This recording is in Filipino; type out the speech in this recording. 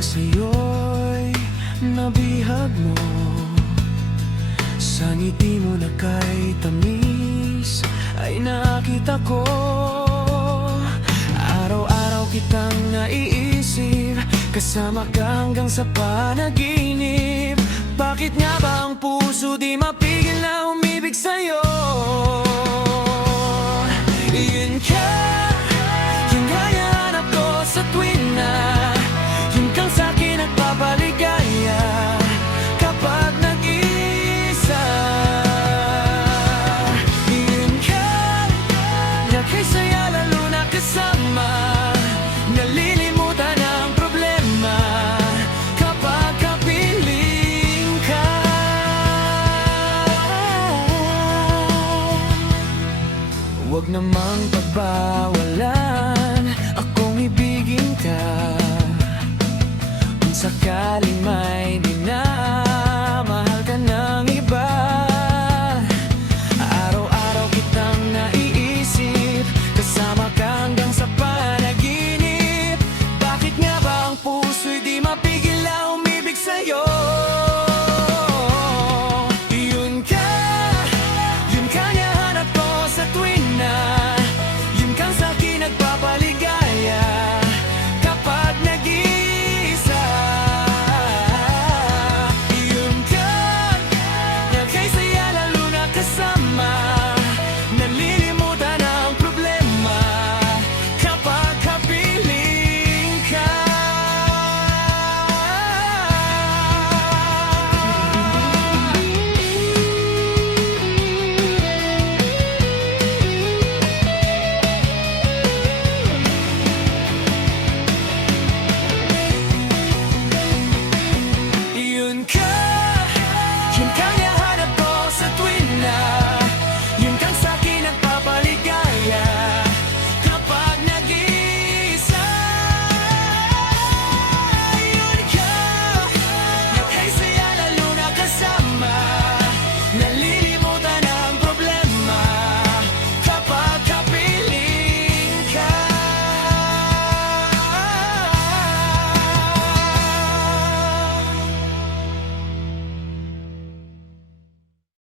nang sa'yo'y nabihag mo, sa ngiti mo na kay tamis ay nakita ko. Araw-araw kitang naiisip, kasama ka hanggang sa panaginip. Bakit nga ba ang puso di mapigil na umibig sa'yo? Yun ka, yung hahanap ko sa tuwing na yun kang sa'kin nagpapaligaya kapag nag-iisa. Yun ka, nakisaya lalo na kasama, nalilimutan ang problema kapag kapiling ka. Huwag namang pagbawala